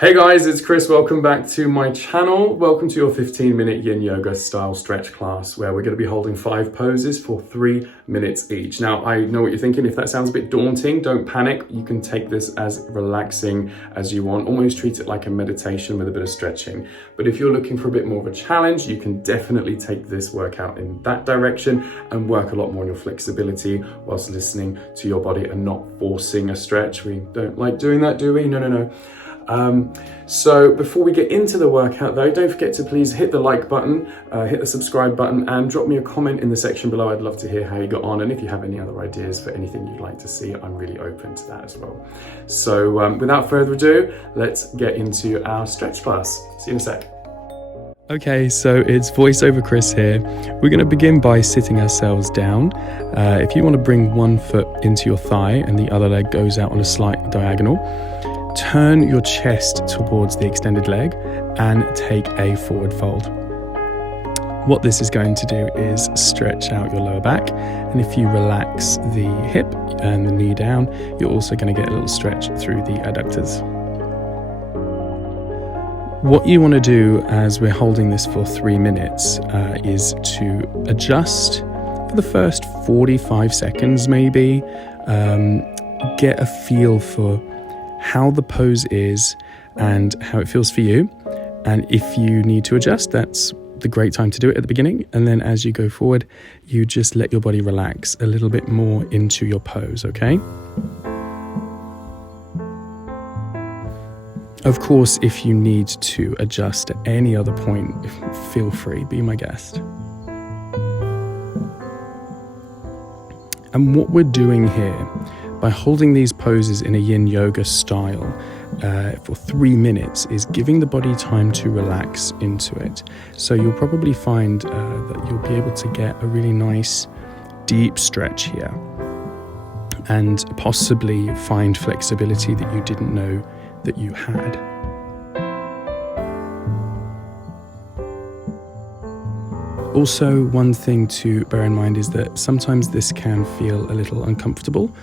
Hey guys, it's Chris. Welcome back to my channel. Welcome to your 15-minute Yin Yoga style stretch class where we're going to be holding 5 poses for 3 minutes each. Now, I know what you're thinking. If that sounds a bit daunting, don't panic. You can take this as relaxing as you want. Almost treat it like a meditation with a bit of stretching. But if you're looking for a bit more of a challenge, you can definitely take this workout in that direction and work a lot more on your flexibility whilst listening to your body and not forcing a stretch. We don't like doing that, do we? No. So before we get into the workout though, don't forget to please hit the like button, hit the subscribe button and drop me a comment in the section below. I'd love to hear how you got on, and if you have any other ideas for anything you'd like to see, I'm really open to that as well. So without further ado, let's get into our stretch class. See you in a sec. Okay, so it's voiceover Chris here. We're going to begin by sitting ourselves down. If you want to bring one foot into your thigh and the other leg goes out on a slight diagonal, turn your chest towards the extended leg and take a forward fold. What this is going to do is stretch out your lower back, and if you relax the hip and the knee down, you're also going to get a little stretch through the adductors. What you want to do as we're holding this for 3 minutes is to adjust for the first 45 seconds maybe, get a feel for how the pose is and how it feels for you. And if you need to adjust, that's the great time to do it at the beginning. And then as you go forward, you just let your body relax a little bit more into your pose, okay? Of course, if you need to adjust at any other point, feel free, be my guest. And what we're doing here, by holding these poses in a Yin Yoga style for 3 minutes, is giving the body time to relax into it. So you'll probably find that you'll be able to get a really nice deep stretch here and possibly find flexibility that you didn't know that you had. Also, one thing to bear in mind is that sometimes this can feel a little uncomfortable,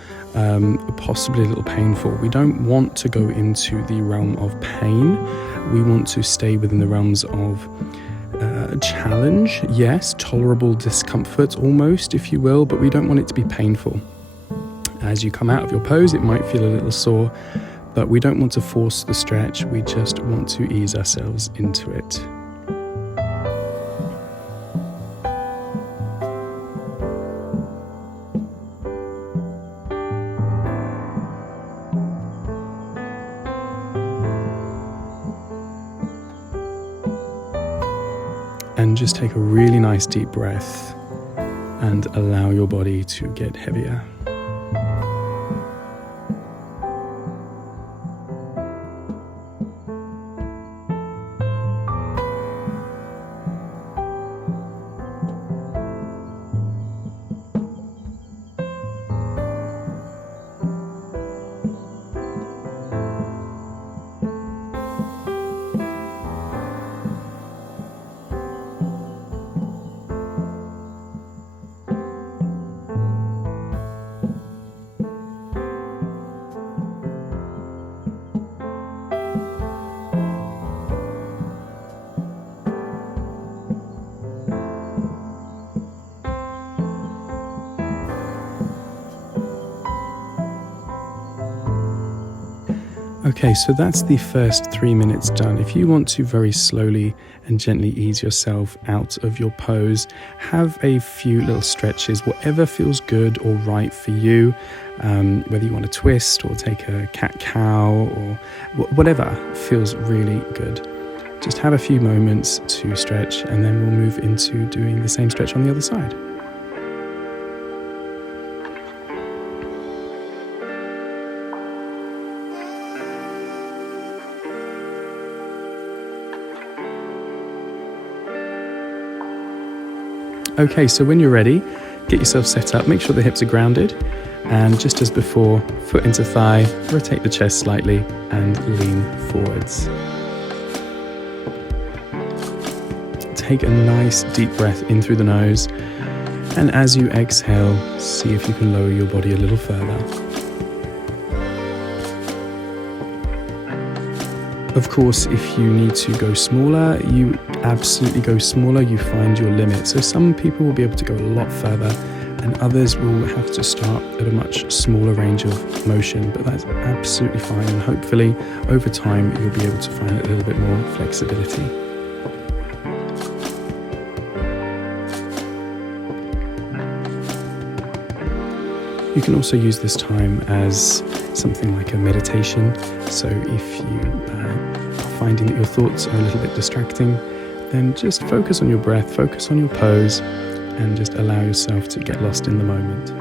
possibly a little painful. We don't want to go into the realm of pain. We want to stay within the realms of challenge, yes, tolerable discomfort almost, if you will, but we don't want it to be painful. As you come out of your pose, it might feel a little sore, but we don't want to force the stretch. We just want to ease ourselves into it. And just take a really nice deep breath and allow your body to get heavier. Okay, so that's the first 3 minutes done. If you want to very slowly and gently ease yourself out of your pose, have a few little stretches, whatever feels good or right for you, whether you want to twist or take a cat-cow or whatever feels really good. Just have a few moments to stretch, and then we'll move into doing the same stretch on the other side. Okay, so when you're ready, get yourself set up, make sure the hips are grounded, and just as before, foot into thigh, rotate the chest slightly and lean forwards. Take a nice deep breath in through the nose, and as you exhale, see if you can lower your body a little further. Of course, if you need to go smaller, you absolutely go smaller, you find your limit. So some people will be able to go a lot further, and others will have to start at a much smaller range of motion, but that's absolutely fine, and hopefully over time you'll be able to find a little bit more flexibility. You can also use this time as something like a meditation. So if you are finding that your thoughts are a little bit distracting, then just focus on your breath, focus on your pose, and just allow yourself to get lost in the moment.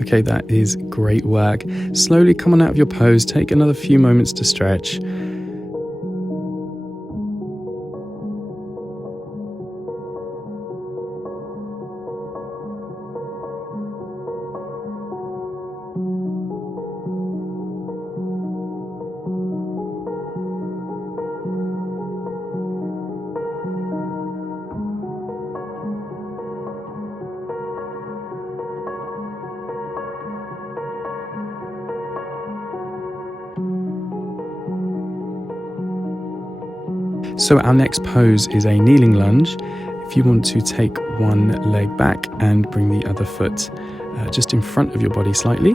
Okay, that is great work. Slowly come on out of your pose, take another few moments to stretch. So our next pose is a kneeling lunge. If you want to take one leg back and bring the other foot just in front of your body slightly.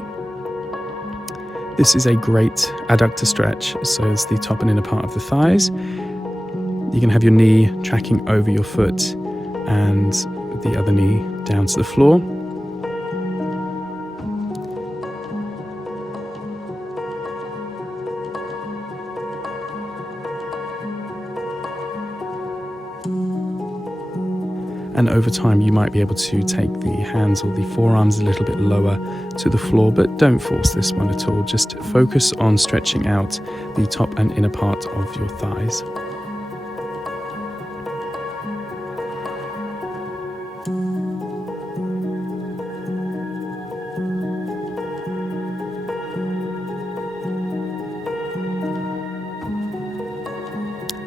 This is a great adductor stretch, so it's the top and inner part of the thighs. You can have your knee tracking over your foot and the other knee down to the floor. And over time you might be able to take the hands or the forearms a little bit lower to the floor, but don't force this one at all. Just focus on stretching out the top and inner part of your thighs.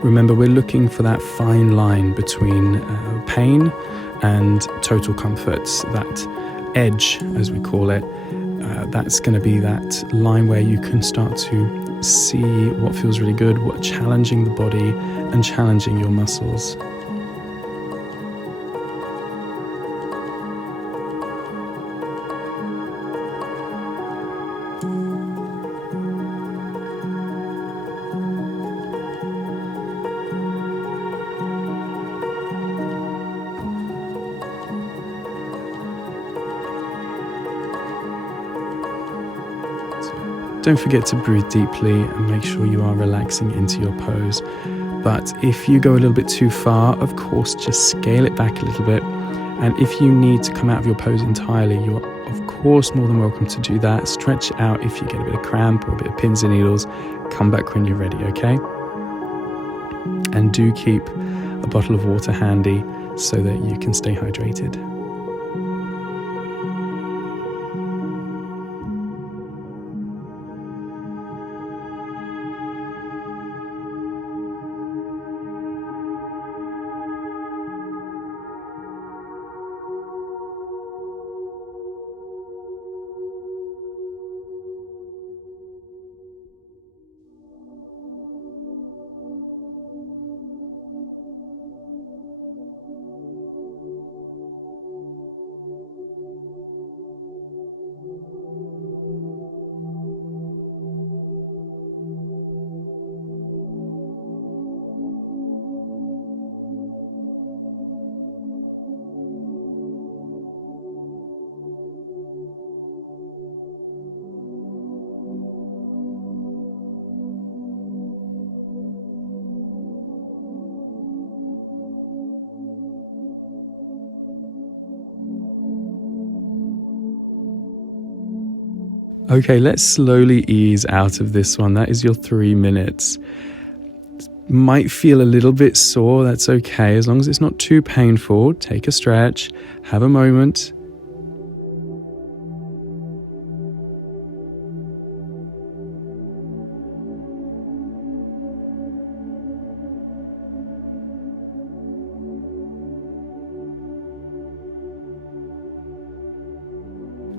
Remember, we're looking for that fine line between pain and total comfort, that edge, as we call it. That's going to be that line where you can start to see what feels really good, what challenging the body and challenging your muscles. Don't forget to breathe deeply and make sure you are relaxing into your pose. But if you go a little bit too far, of course, just scale it back a little bit. And if you need to come out of your pose entirely, you're of course more than welcome to do that. Stretch out if you get a bit of cramp or a bit of pins and needles. Come back when you're ready, okay? And do keep a bottle of water handy so that you can stay hydrated. Okay, let's slowly ease out of this one. That is your 3 minutes. Might feel a little bit sore, that's okay. As long as it's not too painful, take a stretch, have a moment.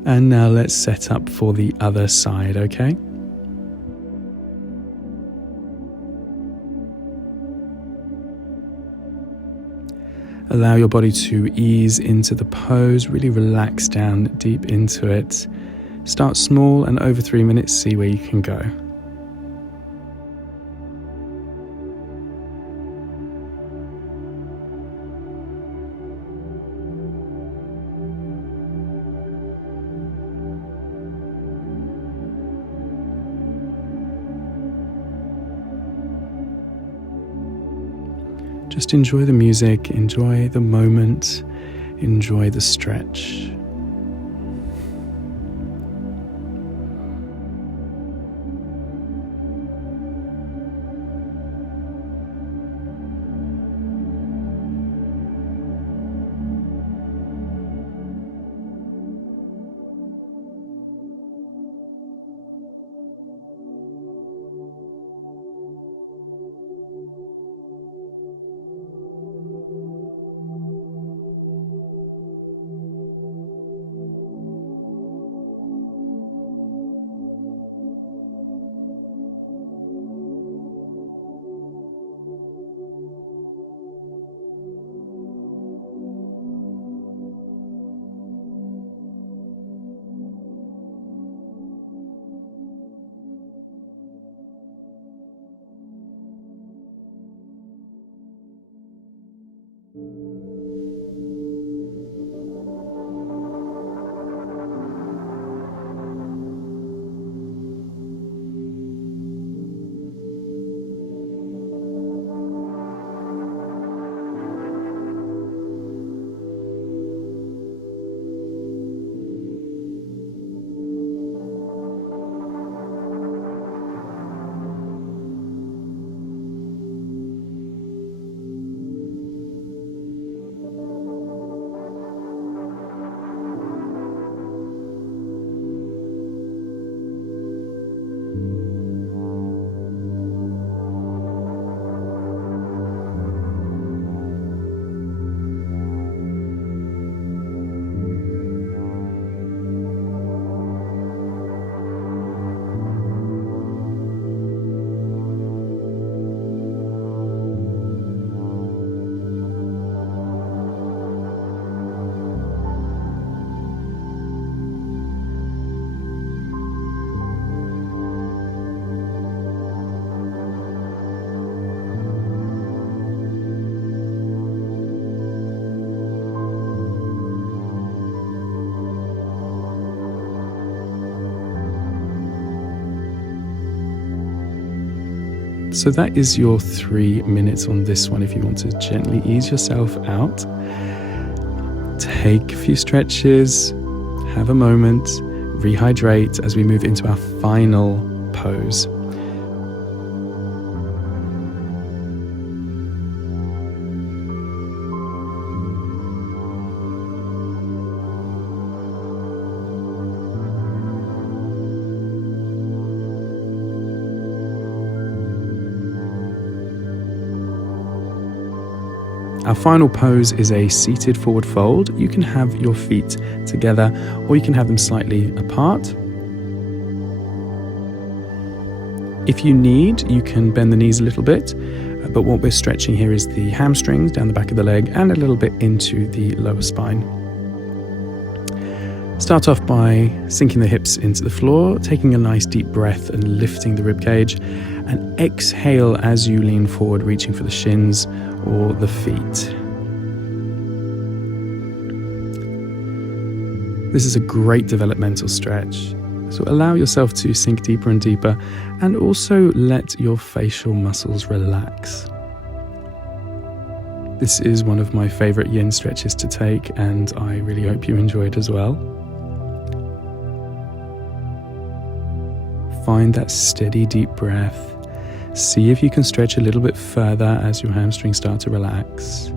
And now let's set up for the other side, okay? Allow your body to ease into the pose, really relax down deep into it. Start small and over 3 minutes, see where you can go. Just enjoy the music, enjoy the moment, enjoy the stretch. So that is your 3 minutes on this one. If you want to gently ease yourself out, take a few stretches, have a moment, rehydrate as we move into our final pose. Our final pose is a seated forward fold. You can have your feet together or you can have them slightly apart. If you need, you can bend the knees a little bit, but what we're stretching here is the hamstrings down the back of the leg and a little bit into the lower spine. Start off by sinking the hips into the floor, taking a nice deep breath and lifting the rib cage, and exhale as you lean forward, reaching for the shins or the feet. This is a great developmental stretch, so allow yourself to sink deeper and deeper, and also let your facial muscles relax. This is one of my favorite yin stretches to take, and I really hope you enjoy it as well. Find that steady deep breath. See if you can stretch a little bit further as your hamstrings start to relax.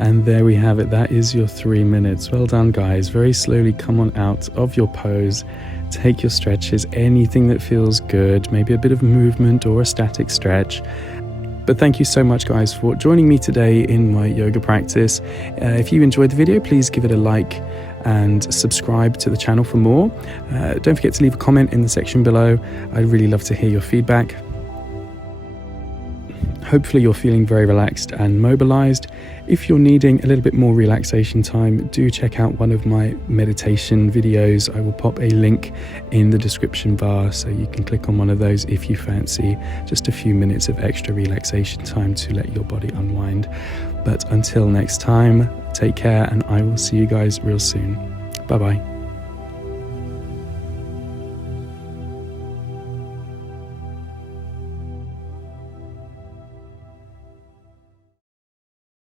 And there we have it. That is your 3 minutes. Well done, guys. Very slowly come on out of your pose. Take your stretches, anything that feels good, maybe a bit of movement or a static stretch. But thank you so much, guys, for joining me today in my yoga practice. If you enjoyed the video, please give it a like and subscribe to the channel for more. Don't forget to leave a comment in the section below. I'd really love to hear your feedback. Hopefully you're feeling very relaxed and mobilized. If you're needing a little bit more relaxation time, do check out one of my meditation videos. I will pop a link in the description bar so you can click on one of those if you fancy just a few minutes of extra relaxation time to let your body unwind. But until next time, take care, and I will see you guys real soon. Bye bye.